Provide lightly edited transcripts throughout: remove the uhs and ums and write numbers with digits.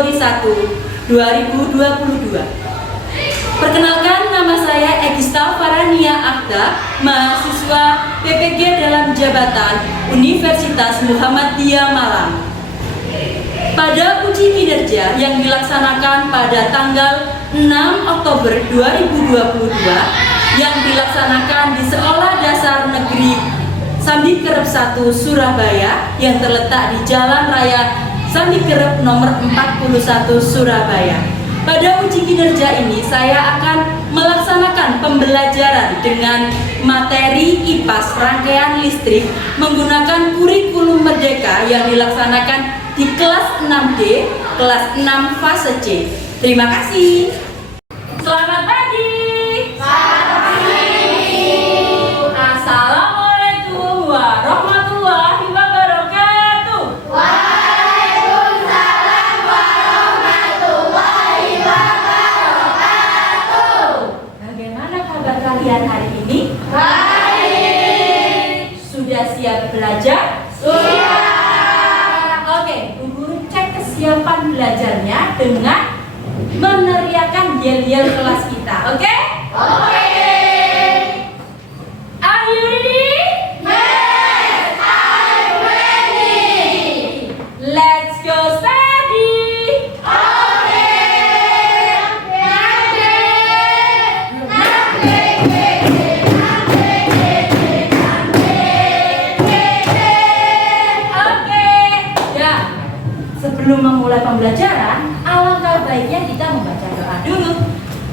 Montessori 1 2022. Perkenalkan, nama saya Egista Farania Akta, mahasiswa PPG dalam jabatan Universitas Muhammadiyah Malang. Pada uji kinerja yang dilaksanakan pada tanggal 6 Oktober 2022 yang dilaksanakan di Sekolah Dasar Negeri Sambikerep 1 Surabaya yang terletak di Jalan Raya Sambikerep nomor 41 Surabaya. Pada uji kinerja ini saya akan melaksanakan pembelajaran dengan materi IPAS rangkaian listrik menggunakan kurikulum Merdeka yang dilaksanakan di kelas 6D, kelas 6 fase C. Terima kasih. Selamat pagi. Selamat pagi. Assalamualaikum warahmatullahi wabarakatuh. Waalaikumsalam warahmatullahi wabarakatuh. Bagaimana kabar kalian hari ini? Baik. Sudah siap belajar? Siap. Oke, Bu Guru cek kesiapan belajarnya dengan meneriakan yel-yel kelas kita. Oke? Oke. Are you ready? Yes, I'm ready. Let's go study. Oke. Oke. Ya. Sebelum memulai pembelajaran, alangkah baiknya kita membaca doa dulu.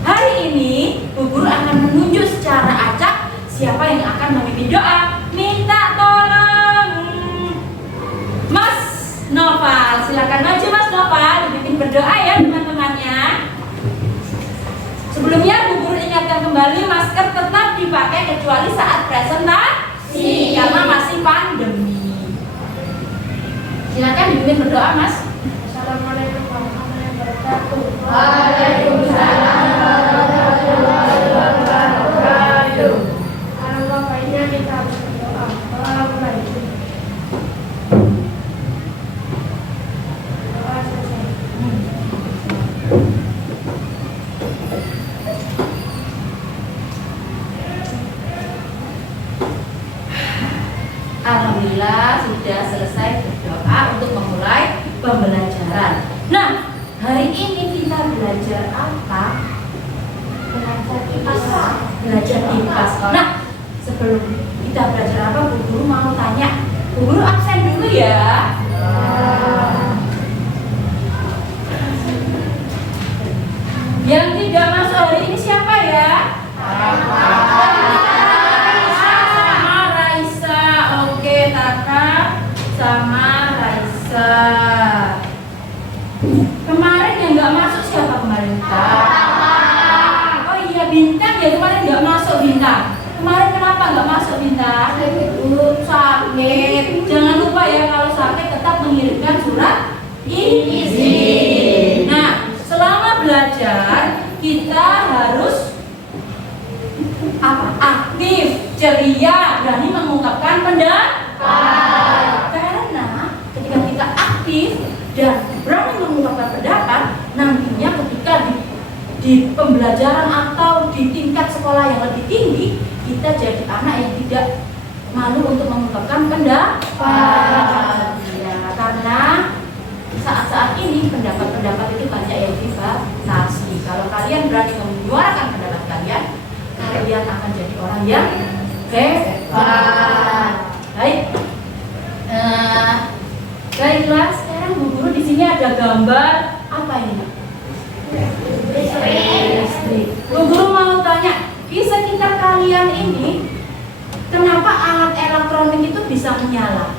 Hari ini, Bu Guru akan menunjuk secara acak siapa yang akan memimpin doa. Minta tolong Mas Noval, silakan maju Mas Noval, dibimbing berdoa ya teman-temannya. Sebelumnya Bu Guru ingatkan kembali masker tetap dipakai kecuali saat presentasi karena masih pandemi. Silakan dibimbing berdoa Mas. Assalamualaikum warahmatullahi wabarakatuh. Waalaikumsalam warahmatullahi wabarakatuh. Alangkah baiknya kita harus berdoa. Doa mulai. Doa selesai. Alhamdulillah sudah selesai berdoa untuk memulai pembelajaran. Nah, hari ini kita belajar apa? Belajar IPAS. Belajar IPAS. Nah, sebelum kita belajar apa, Bu Guru mau tanya. Bu Guru absen dulu ya. Yang tidak masuk hari ini siapa ya? Sama Raisa. Oke, Taka sama Raisa. Kemarin yang nggak masuk siapa kemarin? Oh iya, Bintang ya kemarin nggak masuk Bintang. Kemarin kenapa nggak masuk Bintang? Sakit. Jangan lupa ya kalau sakit tetap mengirimkan surat izin. Nah, selama belajar kita harus aktif, ceria, berani mengungkapkan pendapat. Karena ketika kita aktif dan berani mengungkapkan pendapat, nantinya ketika di pembelajaran atau di tingkat sekolah yang lebih tinggi, kita jadi anak yang tidak malu untuk mengungkapkan pendapat. Ya, karena saat-saat ini pendapat-pendapat itu banyak yang dibatasi. Kalau kalian berani menyuarakan pendapat kalian, kalian akan jadi orang yang hebat. Baik. Baiklah, sekarang Bu Guru di sini ada gambar apa ini? Listrik. Bu Guru mau tanya, di sekitar kalian ini, kenapa alat elektronik itu bisa menyala?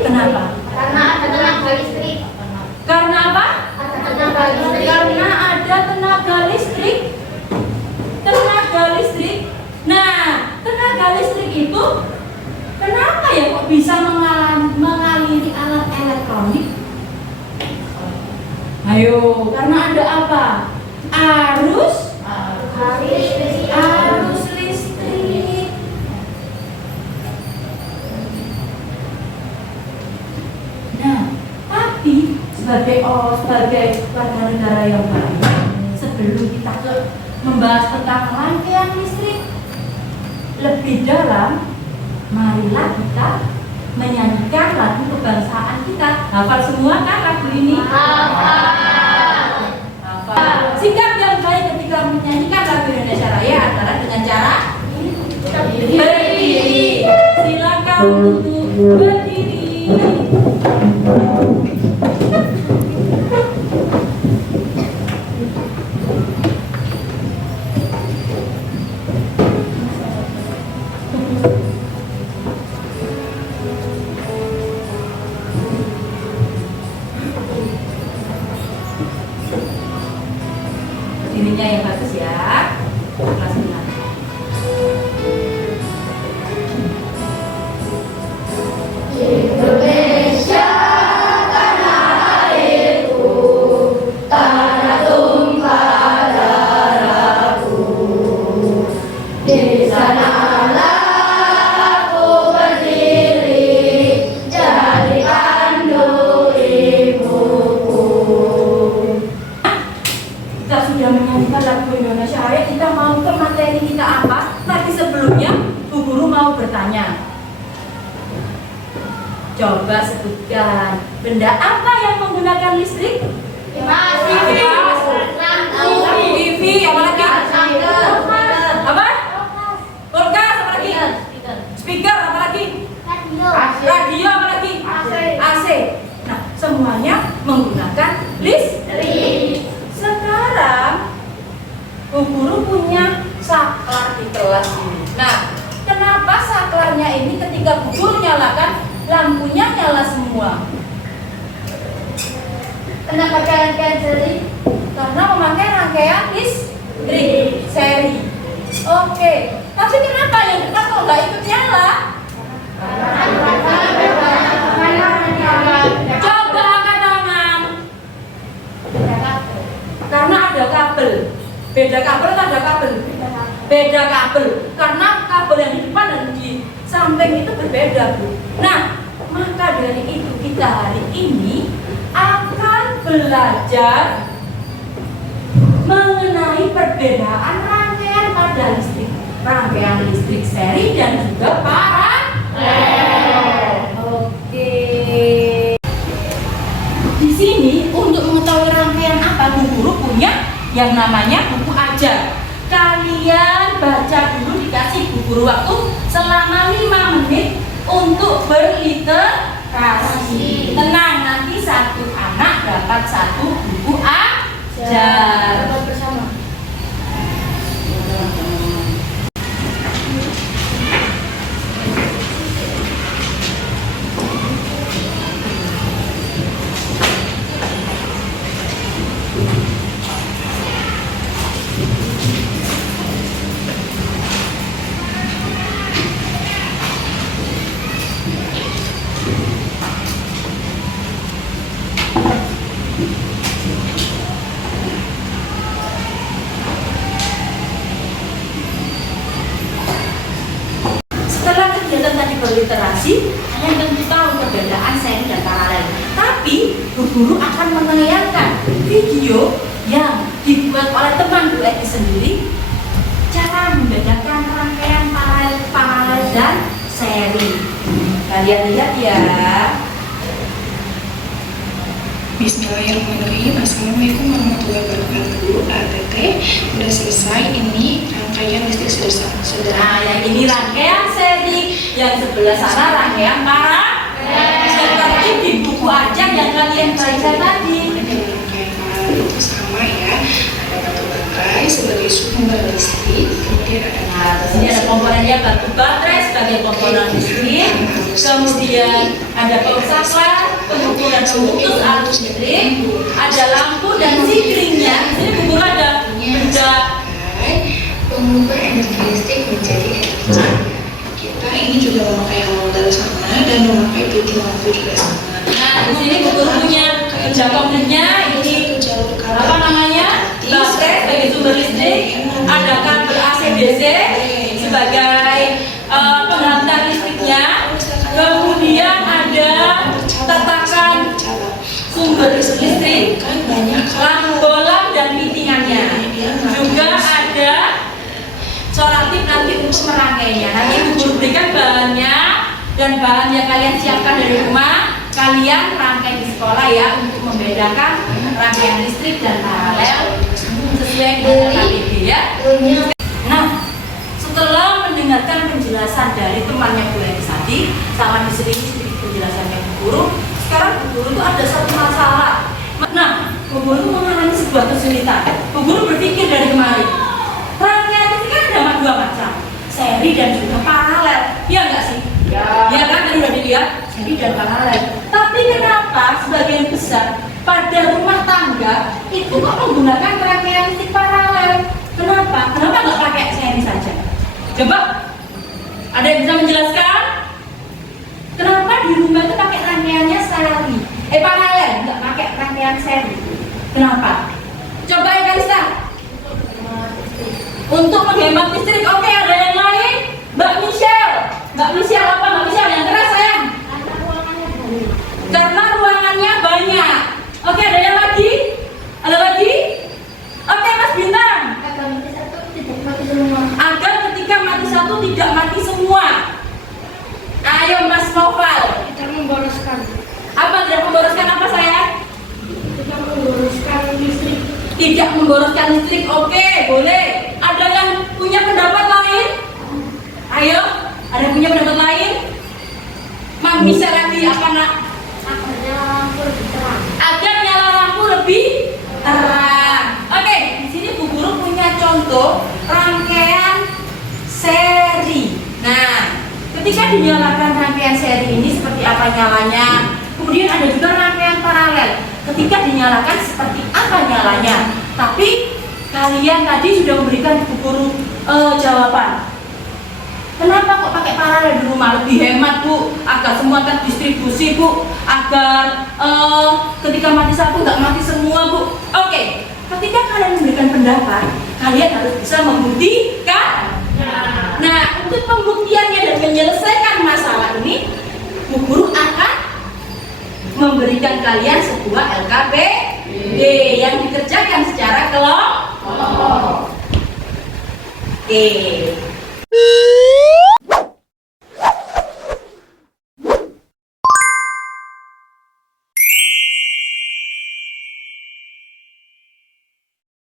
Kenapa? Karena ada tenaga listrik. Karena apa? Ada tenaga listrik. Karena ada tenaga listrik. Tenaga listrik. Nah, tenaga listrik itu kenapa ya kok bisa mengaliri alat elektronik? Ayo, karena ada apa? Arus listrik. Nah, tapi sebagai warga negara yang baik, sebelum kita membahas tentang rangkaian listrik lebih dalam, marilah kita menyanyikan lagu kebangsaan kita. Hafal semua kan lagu ini? Hafal. Sikap yang baik ketika menyanyikan lagu Indonesia Raya adalah dengan cara berdiri. Silakan untuk berdiri. Dirinya yang bagus ya. Kelas 6. Indonesia tanah airku, tanah tumpah darahku. Di sanalah aku berdiri, jadi pandu ibuku. Kita sudah menyanyikan lagu Indonesia Raya, kita mau ke materi kita apa? Tapi sebelumnya Bu Guru mau bertanya. Coba sebutkan benda apa yang menggunakan listrik? TV, apa lagi? Apa? Kulkas, apa lagi? Speaker, apa lagi? Radio, apa lagi? AC. Nah, semuanya menggunakan listrik. Sekarang Bu Guru punya saklar di kelas ini. Nah, kenapa saklarnya ini ketika Bu Guru nyalakan lampunya nyala semua? Kenapa kalian seri? Karena memakai rangkaian listrik seri. Oke, tapi kenapa yang dekat kok nggak ikut nyala? Coba angkat tangan. Karena ada kabel. Beda kabel atau ada kabel? Beda kabel. Karena kabel yang di depan dan di samping itu berbeda, Bu. Nah, maka dari itu kita hari ini akan belajar mengenai perbedaan rangkaian pada listrik, rangkaian listrik seri dan juga paralel. Oke. Di sini untuk mengetahui rangkaian apa, Bu Guru punya yang namanya buku ajar. Kalian baca dulu, dikasih Bu Guru waktu selama 5 menit untuk berliterasi. Tenang, nanti satu anak dapat satu buku ajar. Bersama. Literasi, kalian tentu tahu perbedaan seri dan paralel. Tapi Bu Guru akan menayangkan video yang dibuat oleh teman Bu Edi sendiri, cara membedakan rangkaian paralel dan seri. Kalian lihat ya. Bismillahirrahmanirrahim. Assalamualaikum warahmatullahi wabarakatuh. ATT udah selesai, ini rangkaian listrik sederhana. Nah, yang ini rangkaian seri, yang sebelah sana rangkaian paralel. Seperti di buku ajar yang kalian baca tadi. Rangkaian paralel itu sama ya. Ada batu baterai sebagai sumber listrik, kemudian ada Di sini ada komponennya batu baterai sebagai komponen listrik, kemudian ada saklar, pengukuran pemutus arus listrik, ada lampu dan sikringnya. Di sini Bu Guru ada benda pengubah energi listrik menjadi energi cahaya. Kita ini juga memakai holder sama dan memakai titik lampu juga sama. Nah, di sini Bu Guru punya benda komponennya. Ini apa namanya? Baterai sebagai sumber listrik, ada kabel AC DC sebagai penghantar listriknya, kemudian ada tatakan sumber listrik, kan banyak lampu bolam dan fittingannya. Juga ada solatif nanti untuk merangkainya. Nanti ibu guru berikan bahannya dan bahan yang kalian siapkan dari rumah, kalian rangkai di sekolah ya untuk membedakan rangkaian listrik dan paralel sesuai dengan KPD ya. Nah, setelah mendengarkan penjelasan dari temannya Bu Elisati sama diseringi sedikit penjelasannya Bu Guru, sekarang Bu Guru itu ada satu masalah. Nah, Bu Guru mengalami sebuah kesulitan. Bu Guru berpikir dari kemarin, rangkaian listrik kan ada dua macam, seri dan juga paralel. Iya nggak sih? Ya kan, tadi udah dilihat seri dan paralel. Tapi kenapa sebagian besar pada rumah tangga itu kok menggunakan rangkaian listrik paralel? Kenapa? Kenapa nggak pakai seri saja? Coba, ada yang bisa menjelaskan? Kenapa di rumah itu pakai rangkaiannya seri? Paralel, nggak pakai rangkaian seri. Kenapa? Coba ya Kalista. Untuk menghemat listrik. Oke, ada yang lain? Mbak Michelle. Mbak Michelle apa? Mbak Michelle yang keras sayang. Karena ruangannya banyak. Oke, ada yang lagi? Ada lagi? Oke, Mas Bintang. Agar ketika mati satu tidak mati semua. Ayo Mas Noval. Kita memboroskan. Apa tidak memboroskan apa sayang? Kita memboroskan listrik. Tidak memboroskan listrik. Oke, boleh. Ada yang punya pendapat lain? Ayo, ada yang punya pendapat lain? Mang bisa lagi apa nak? Agar nyala lampu lebih terang. Oke, di sini Bu Guru punya contoh rangkaian seri. Nah, ketika dinyalakan rangkaian seri ini seperti apa nyalanya? Kemudian ada juga rangkaian paralel. Ketika dinyalakan seperti apa nyalanya? Tapi kalian tadi sudah memberikan Bu Guru jawaban. Kenapa kok pakai paralel di rumah? Lebih hemat Bu, agar semua terdistribusi Bu, agar ketika mati satu nggak mati semua Bu. Oke, ketika kalian memberikan pendapat, kalian harus bisa membuktikan. Nah, untuk pembuktiannya dan menyelesaikan masalah ini, Bu Guru akan memberikan kalian sebuah LKPD yang dikerjakan secara kelompok. Oke.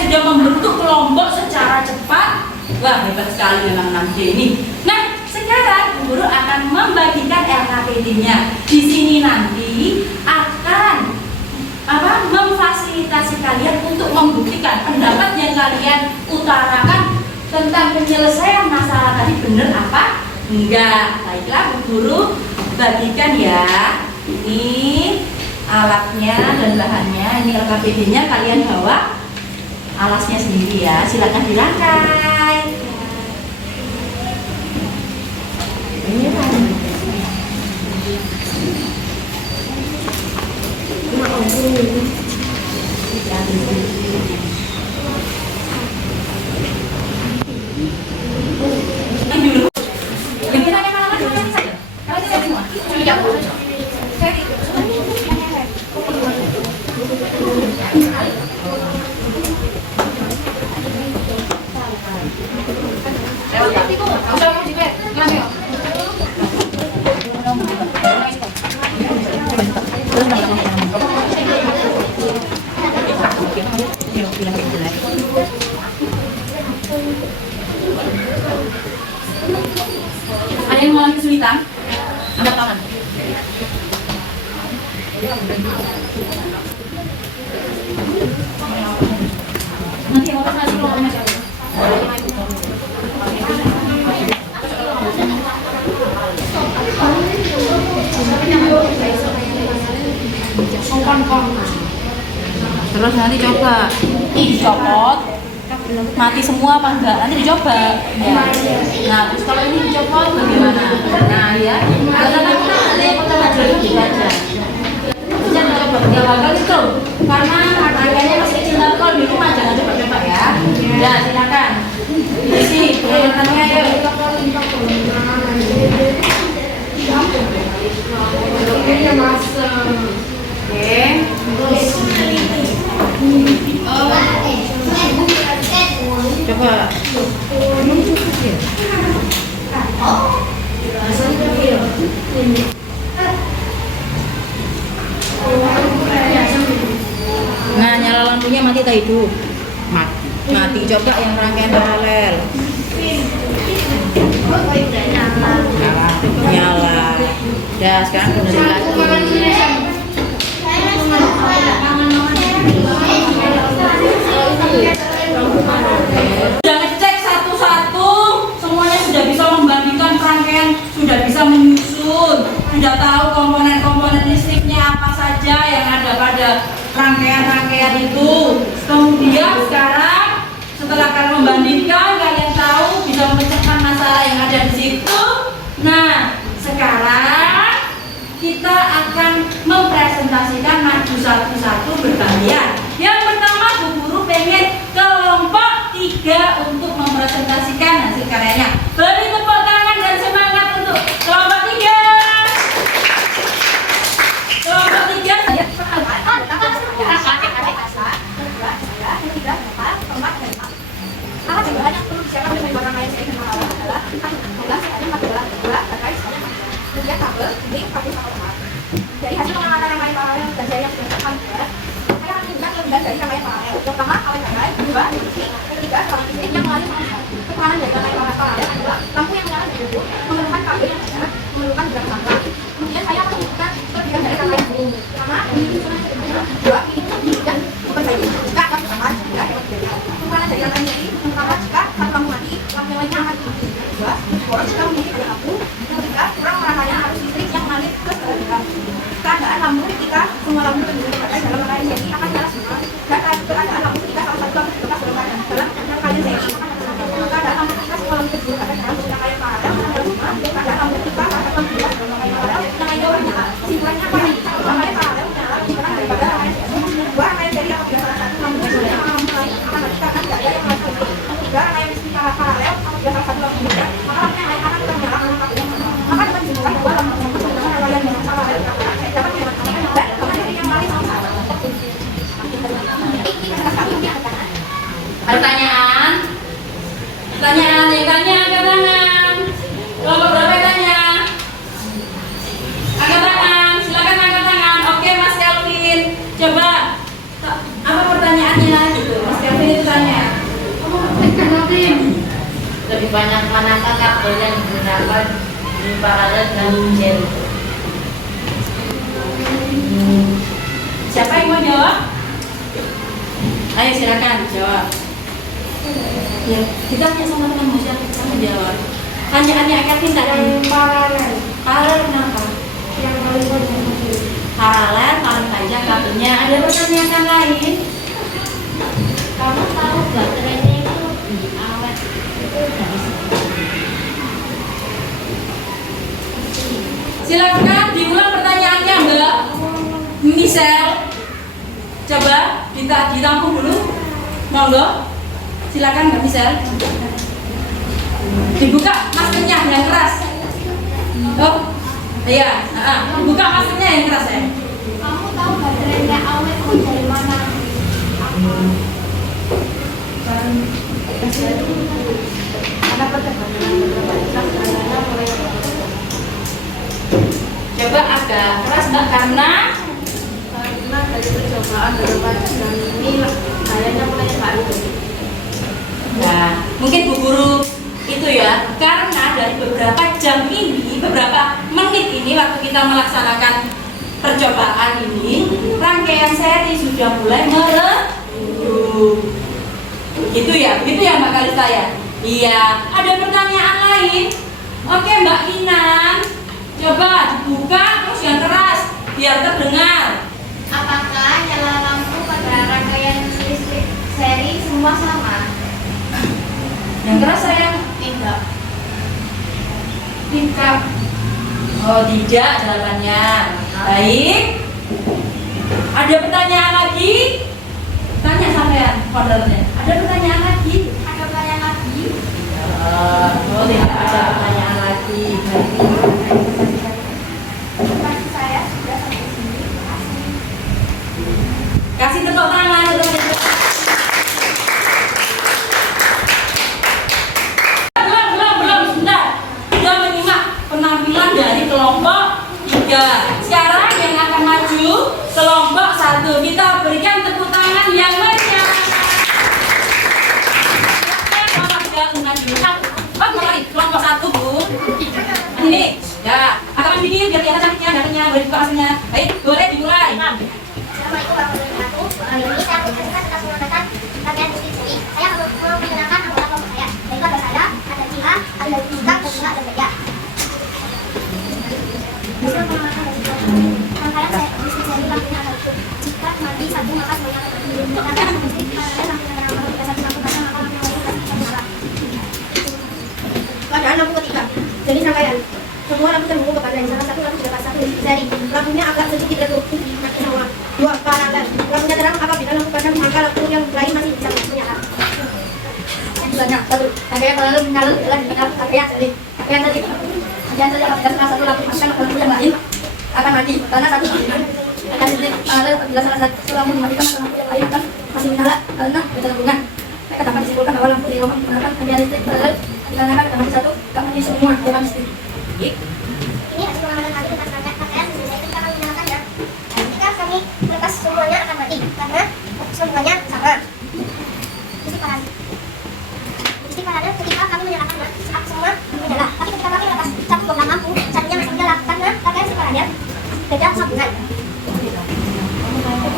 Sudah membentuk kelompok secara cepat. Wah, hebat sekali memang 6D ini. Nah, sekarang Bu Guru akan membagikan LKPD-nya. Di sini nanti akan memfasilitasi kalian untuk membuktikan pendapat yang kalian utarakan tentang penyelesaian masalah tadi benar apa enggak. Baiklah Bu Guru bagikan ya. Ini alatnya dan bahannya, ini LKPD-nya kalian bawa. Alasnya sendiri ya, silakan dirangkai. Ini ada yang mengalami kesulitan? Angkat tangan. Nanti yang orang ngasih kelompoknya siapa? Terus nanti coba dicopot, mati semua apa enggak? Nanti dicoba. Ya. Nah, terus kalau ini dicopot bagaimana? Nah, ya. Karena ada yang pertama dulu gitu aja. Jangan coba ya bakal itu. Karena harganya masih kecil, tapi kalau di rumah jangan coba-coba ya. Ya, silakan. Isi peralatannya yuk. Oke. Terus Coba. Nah, nyala lampunya mati tak hidup? Mati. Mati. Coba yang rangkaian paralel. Nyala. Udah, sekarang benerin lagi. Sudah ngecek satu-satu, semuanya sudah bisa membandingkan rangkaian, sudah bisa menyusun, sudah tahu komponen-komponen listriknya apa saja yang ada pada rangkaian-rangkaian itu. Kemudian sekarang setelah kalian membandingkan, kalian tahu bisa memecahkan masalah yang ada di situ. Nah, sekarang kita akan mempresentasikan maju satu-satu berbahagian. Yang pertama, Bu Guru pengen kelompok 3 untuk mempresentasikan hasil karyanya. Beri tepuk tangan dan semangat untuk kelompok 3. Kelompok 3. Jadi hasil pengamatan yang paling paralel dan saya yang sudah saya akan tunjukkan lebih dari yang lain paralel. Pertama, awal bagai, kedua, ketiga, seorang istri yang mengalami kekurangan dari yang lain paralel adalah lampu yang menyala dari dulu, memerlukan kabel yang ada, memerlukan gerak tangga. Kemudian saya akan tunjukkan kelebihan dari rangkaian ini. Pertama, ini susunan kedua, ini dan memperbaiki jika akan bersama jika hemat berbeda. Kekurangan dari rangkaian ini pertama jika satu lampu mati, lampu yang lainnya akan mati. Kedua, boros jika memiliki banyak lampu. Ketiga, kurang merangkaian arus listrik yang mengalir ke seluruh keadaan lampu ketika semua lampu terbatas dalam rangkaian seri akan nyala semua dan keadaan lampu ketika salah satu lampu terbatas dalam rangkaian seri keadaan lampu ketika semua lampu terbatas dalam rangkaian paralel nyala semua keadaan lampu ketika salah satu lampu terbatas dalam rangkaian paralel yang lainnya menyala. Kesimpulannya apa nih? Rangkaian paralel menyala kurang daripada rangkaian seri. Dua, rangkaian seri apabila salah satu lampu terbatas lampu lain akan mati karena tidak ada yang mati. Tiga, rangkaian listrik paralel apabila salah satu lampu terbatas maka lampu yang lain akan tetap menyala karena kabelnya menyala. Maka dengan jumlah dua lampu dengan rangkaian yang paralel dapat dimanfaatkan dan komponen yang lain sama. Pertanyaan? Pertanyaan, yang tanya angkat tangan. Kelompok berapa yang tanya? Angkat tangan, silakan angkat tangan. Oke, Mas Kelvin, coba apa pertanyaannya gitu? Mas Kelvin itu tanya. Lebih banyak manakah kabel yang digunakan di paralel dan seri? Siapa yang mau jawab? Ayo silakan jawab. Ya, kita tanya sama teman Mas kamu jawab. Tanyaannya Kelvin tadi. Paralel. Paralel kenapa? Yang paling banyak. Paralel paling panjang kabelnya. Ada pertanyaan lain? Kamu tahu baterainya itu awet itu dari Silakan diulang pertanyaannya, Mbak Michelle. Coba ditampung dulu. Monggo. Silakan Mbak Michelle. Dibuka maskernya yang keras. Oh, iya. Dibuka maskernya yang keras ya. Kamu tahu baterainya awet itu dari mana? Ada perkembangan beberapa mulai Coba agak keras Mbak karena dari percobaan beberapa jam ini kayaknya mulai baru. nah, mungkin Bu Guru itu ya, karena dari beberapa jam ini, beberapa menit ini waktu kita melaksanakan percobaan ini, rangkaian seri sudah mulai meredup. Gitu ya Mbak Kalista ya? Iya, ada pertanyaan lain? Oke Mbak Kinan, coba dibuka terus yang keras biar terdengar. Apakah nyala lampu pada rangkaian listrik seri semua sama? Yang keras sayang? Tidak. Tidak. Oh tidak jawabannya. Baik. Ada pertanyaan lagi? Tanya sampean foldernya. Ada pertanyaan lagi? Ada pertanyaan lagi? Oh tidak ada pertanyaan lagi. Saya sudah sampai sini. Terima kasih. Kasih tepuk tangan untuk maju. Oh, kembali kelompok 1 Bu. Ini, ya, agak maju dikit biar kelihatan cantiknya, gantengnya, boleh buka aslinya. Baik, boleh dimulai. Assalamualaikum warahmatullahi wabarakatuh. Hari ini saya akan akan menggunakan rangkaian diskusi. Saya mau mengenalkan anggota kelompok saya. Yaitu ada saya, ada Jiha, ada Rizka, dan juga ada Beda. Bisa mengenalkan dari rangkaian saya diskusi saya lampunya adalah jika mati satu maka semuanya akan mati. Rangkaian diskusi pada lampunya adalah jika satu lampu padam maka lampunya wajib pasti akan menyala. Keadaan lampu ketiga. Jadi rangkaian semua lampu terhubung kepada salah satu lampu sudah pasang jadi lampunya agak sedikit redup. Dua paralel. Lampunya terang apabila lampu padam maka lampu yang lain masih bisa menyala. Banyak satu. Rangkaian paralel menyala adalah dengan rangkaian tadi. Rangkaian tadi. Rangkaian tadi apabila salah satu lampu pasang maka lampu yang lain akan mati karena satu sambungan. Rangkaian listrik paralel apabila salah satu lampu dimatikan maka lampu yang lain akan masih menyala karena berhubungan. Mereka dapat disimpulkan bahwa lampu di rumah menggunakan rangkaian listrik paralel dikarenakan lampu satu tak mati semua jalan listrik. Ini hasil pengamatan kami tentang rangkaian listrik kita akan menggunakannya. Ketika kami lepas semuanya akan mati karena semuanya sama. Listrik paralel ketika kami menyalakannya saat semua menyala. Tapi ketika kami lepas satu gelombang lampu satunya masih menyala karena rangkaian listrik paralel beda sambungan.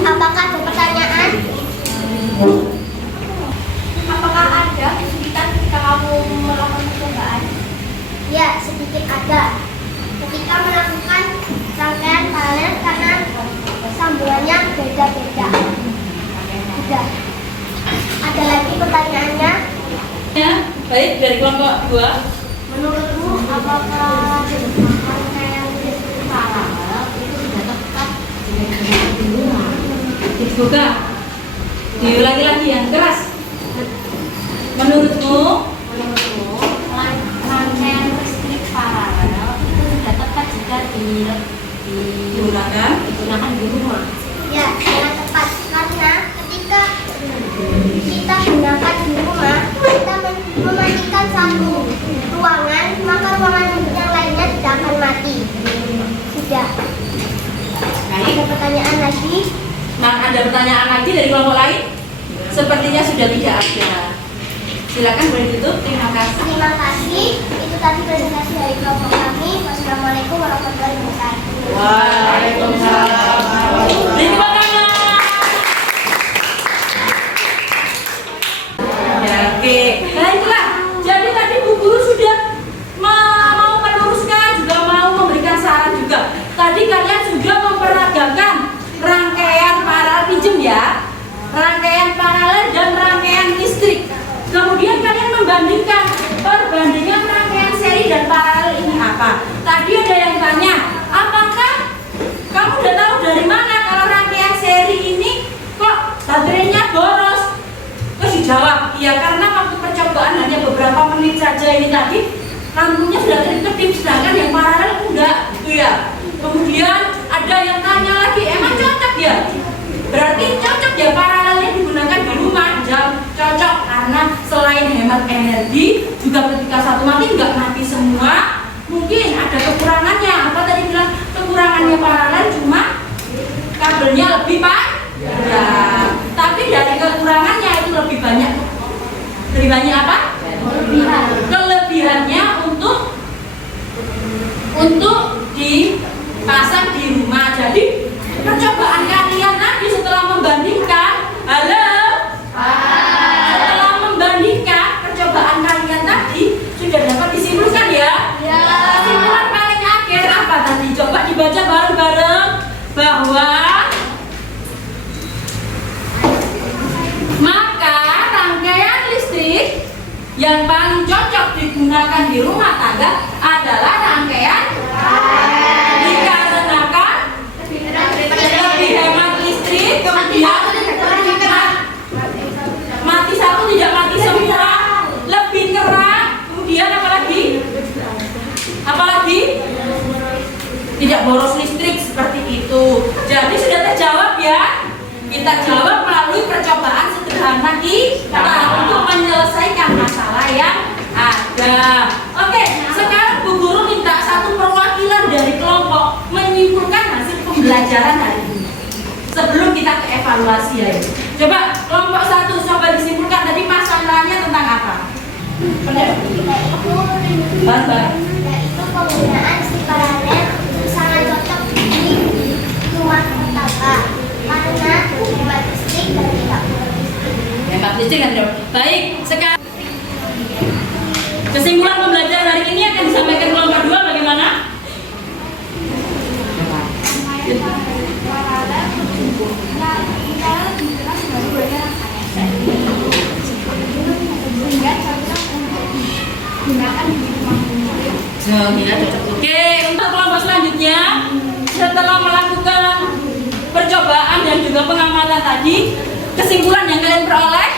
Apakah ada pertanyaan? Apakah ada kesulitan ketika kamu melakukan percobaan? Ya, sedikit ada. Ketika melakukan rangkaian paralel karena sambungannya beda-beda. Sudah. Ada lagi pertanyaannya? Ya, baik dari kelompok 2. Menurutmu apakah rangkaian listrik paralel itu sudah tepat di rumah? Dibuka. Diulangi lagi yang keras. Menurutmu Rangkaian listrik paralel itu sudah tepat jika digunakan di rumah. Ya, sangat tepat karena ketika kita gunakan di rumah, kita mematikan satu ruangan, maka ruangan yang lainnya tidak akan mati. Sudah. Ada pertanyaan lagi? Nah, ada pertanyaan lagi dari kelompok lain? Sepertinya sudah tidak ada. Silakan boleh ditutup. Terima kasih. Terima kasih. Itu tadi presentasi dari kelompok kami. Wassalamualaikum warahmatullahi wabarakatuh. Waalaikumsalam. Beri tepuk tangan. Ya, oke. Nah itulah. Jadi tadi Bu Guru sudah mau meluruskan, juga mau memberikan saran juga. Tadi kalian sudah memperagakan rangkaian paralel, pinjem ya. Rangkaian paralel dan rangkaian listrik. Kemudian kalian membandingkan perbandingan rangkaian seri dan paralel ini apa? Tadi ada yang tanya, apakah kamu udah tahu dari mana kalau rangkaian seri ini kok baterainya boros? Terus dijawab, iya karena waktu percobaan hanya beberapa menit saja ini tadi lampunya sudah kedip-kedip, sedangkan yang paralel enggak, gitu ya. Kemudian ada yang tanya lagi, emang cocok ya? Berarti cocok ya paralelnya digunakan di rumah? Jawab cocok karena selain hemat energi, juga ketika satu mati nggak mati semua. Mungkin ada kekurangannya. Apa tadi bilang kekurangannya paralel cuma kabelnya lebih panjang. Tapi dari kekurangannya itu lebih banyak. Lebih banyak apa? Kelebihannya untuk dipasang di rumah. Jadi percobaan kalian tadi setelah membandingkan, setelah membandingkan percobaan kalian tadi sudah dapat disimpulkan ya? Kesimpulan paling akhir apa tadi? Coba dibaca bareng-bareng bahwa maka rangkaian listrik yang paling cocok digunakan di rumah tangga adalah rangkaian dikarenakan lebih hemat listrik, kemudian mati satu tidak mati semua, lebih terang, kemudian apalagi tidak boros listrik seperti itu. Jadi sudah terjawab ya. Kita jawab melalui percobaan sederhana kita untuk menyelesaikan masalah yang ada. Oke, sekarang Bu Guru minta satu perwakilan dari kelompok menyimpulkan hasil pembelajaran hari ini sebelum kita ke evaluasi ya. Coba kelompok 1 coba disimpulkan tadi masalahnya tentang apa? Bareng-bareng. Yaitu penggunaan listrik paralel sangat cocok di rumah tangga karena hemat listrik dan tidak perlu listrik. Hemat listrik kan dok. Baik, sekarang kesimpulan pembelajaran hari ini akan disampaikan kelompok 2 bagaimana? Oke, untuk kelompok selanjutnya setelah melakukan percobaan dan juga pengamatan tadi, kesimpulan yang kalian peroleh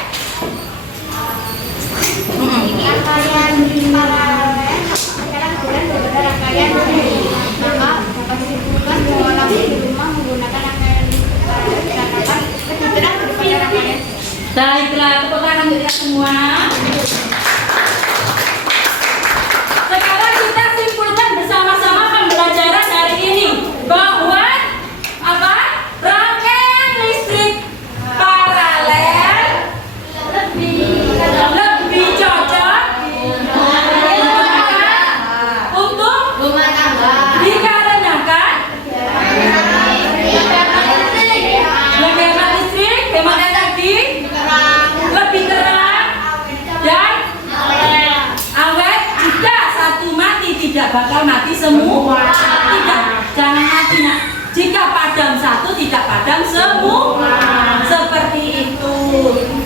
Rangkaian paralel adalah kemudian berbeda rangkaian maka dapat disimpulkan bahwa lampu di rumah menggunakan rangkaian paralel dikarenakan kebetulan daripada rangkaian. baiklah, tepuk tangan untuk kita semua. Sekarang kita simpulkan bersama-sama pembelajaran hari ini bahwa apa? Rangkaian listrik paralel lebih cocok untuk Rumah tangga. dikarenakan lebih hemat listrik, hemat energi, lebih terang dan awet. Jika satu mati tidak bakal mati semua. Tidak, jangan mati nak. Jika padam satu tidak padam semua. Seperti itu.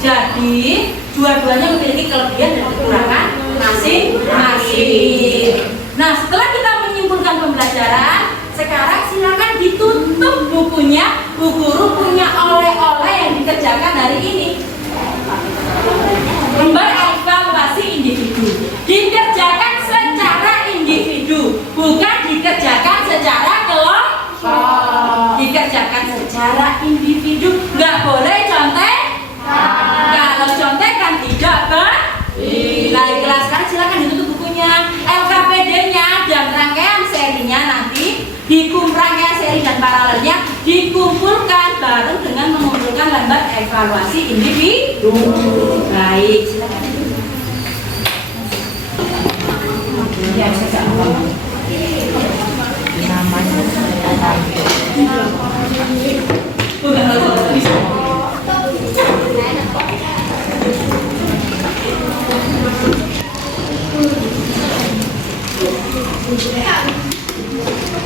Jadi dua-duanya memiliki kelebihan dan kekurangan masing-masing. Nah, setelah kita menyimpulkan pembelajaran, sekarang silakan ditutup bukunya. Bu Guru punya oleh-oleh yang dikerjakan hari ini. Lembar evaluasi individu dikerjakan secara individu, bukan dikerjakan secara kelompok. Dikerjakan secara individu, nggak boleh contek. Kalau contekan tidak kelas sekarang silakan ditutup bukunya. LKPD-nya dan rangkaian serinya nanti rangkaian seri dan paralelnya dikumpulkan bareng dengan mengumpulkan lembar evaluasi individu. Baik, silakan. Ya, saya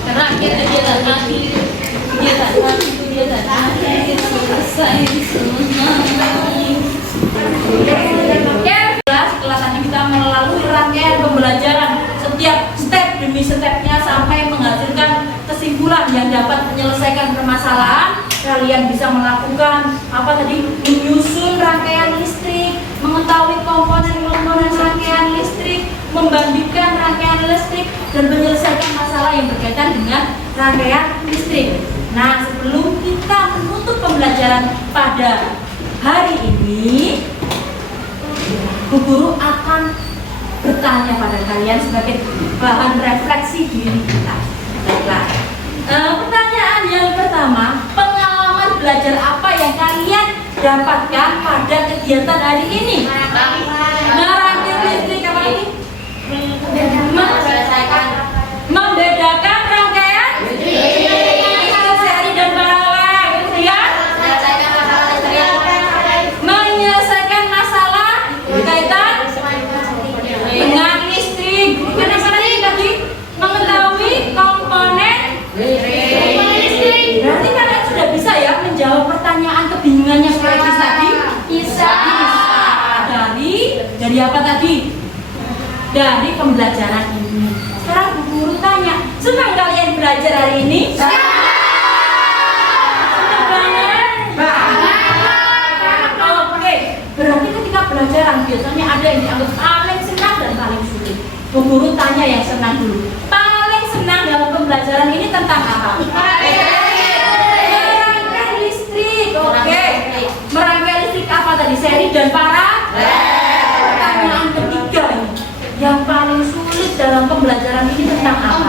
terakhir kegiatan nanti selesai semua. Setelah tadi kita melalui rangkaian pembelajaran setiap step demi stepnya sampai menghasilkan kesimpulan yang dapat menyelesaikan permasalahan, kalian bisa melakukan apa tadi? Menyusun rangkaian listrik, mengetahui komponen-komponen rangkaian listrik, membandingkan rangkaian listrik dan menyelesaikan masalah yang berkaitan dengan rangkaian listrik. Nah, sebelum kita menutup pembelajaran pada hari ini, Bu Guru akan bertanya pada kalian sebagai bahan refleksi diri kita. Baiklah. Pertanyaan yang pertama, pengalaman belajar apa yang kalian dapatkan pada kegiatan hari ini? Rangkaian listrik apa lagi? Membedakan rangkaian seri dan paralel, kemudian menyelesaikan masalah berkaitan dengan listrik. Karena tadi mengetahui komponen listrik. Berarti kalian sudah bisa ya menjawab pertanyaan kebingungannya Fredis tadi? Bisa. Dari apa tadi? Dari pembelajaran ini. Sekarang Bu Guru tanya, senang kalian belajar hari ini? Senang banget. Oke, berarti ketika belajaran biasanya ada yang dianggap paling senang dan paling sulit. Bu Guru tanya yang senang dulu. Paling senang dalam pembelajaran ini tentang apa? Merangkai listrik. Oke. Merangkai listrik apa tadi? Seri dan paralel. Pertanyaan ketiga ini, yang paling sulit dalam pembelajaran ini tentang apa?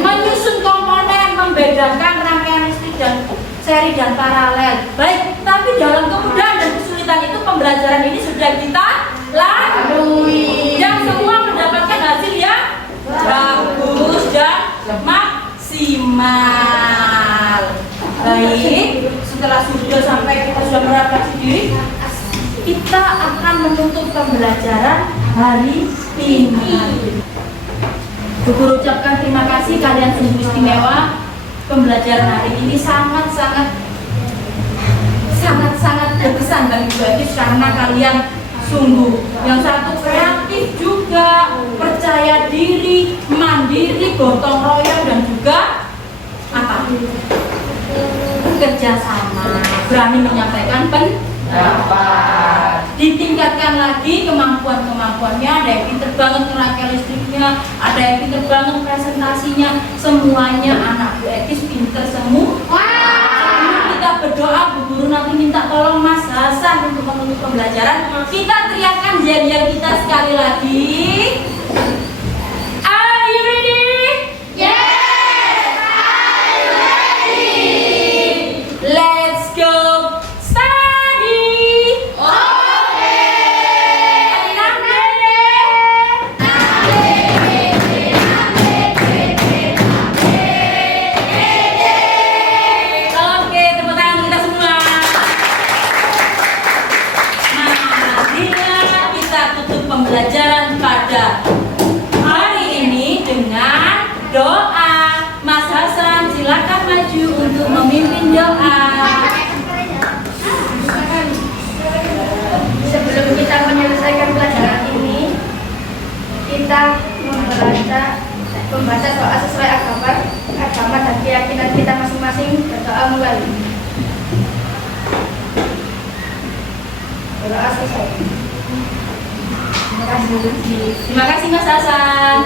Menyusun komponen, membedakan rangkaian listrik dan seri dan paralel. Baik, tapi dalam kemudahan dan kesulitan kelanjutan itu pembelajaran ini sudah kita lalui dan semua mendapatkan hasil yang bagus dan maksimal. Baik, setelah sudah sampai kita sudah merefleksi diri, kita akan menutup pembelajaran hari ini. Guru ucapkan terima kasih, kalian sungguh istimewa. Pembelajaran hari ini sangat-sangat berkesan bagi Bu Etis karena kalian sungguh yang satu kreatif juga, percaya diri, mandiri, gotong royong dan juga apa? Bekerja sama, berani menyampaikan pendapat. Ditingkatkan lagi kemampuannya, ada yang pinter banget ngerangkai listriknya, ada yang pinter banget presentasinya, semuanya anak Bu Etis pinter semua. Kita berdoa, Bu Guru nanti minta tolong Mas Hasan untuk menutup pembelajaran. Kita teriakkan yel-yel kita sekali lagi. Are you ready? Yes, I'm ready. Let's go study. Oke, tepuk tangan kita semua. Marilah kita tutup pembelajaran pada hari ini dengan doa. Mas Hasan, silakan maju untuk memimpin doa. Sebelum kita menyelesaikan pelajaran ini, kita membaca doa sesuai agama dan keyakinan kita masing-masing. Berdoa mulai. Berdoa selesai. Terima kasih Mas Hasan.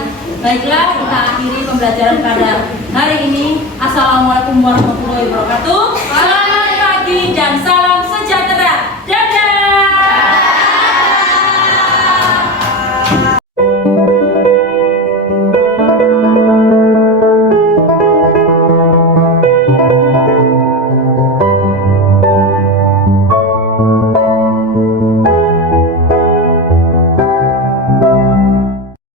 Baiklah, kita akhiri pembelajaran pada hari ini. Assalamualaikum warahmatullahi wabarakatuh. Selamat pagi dan salam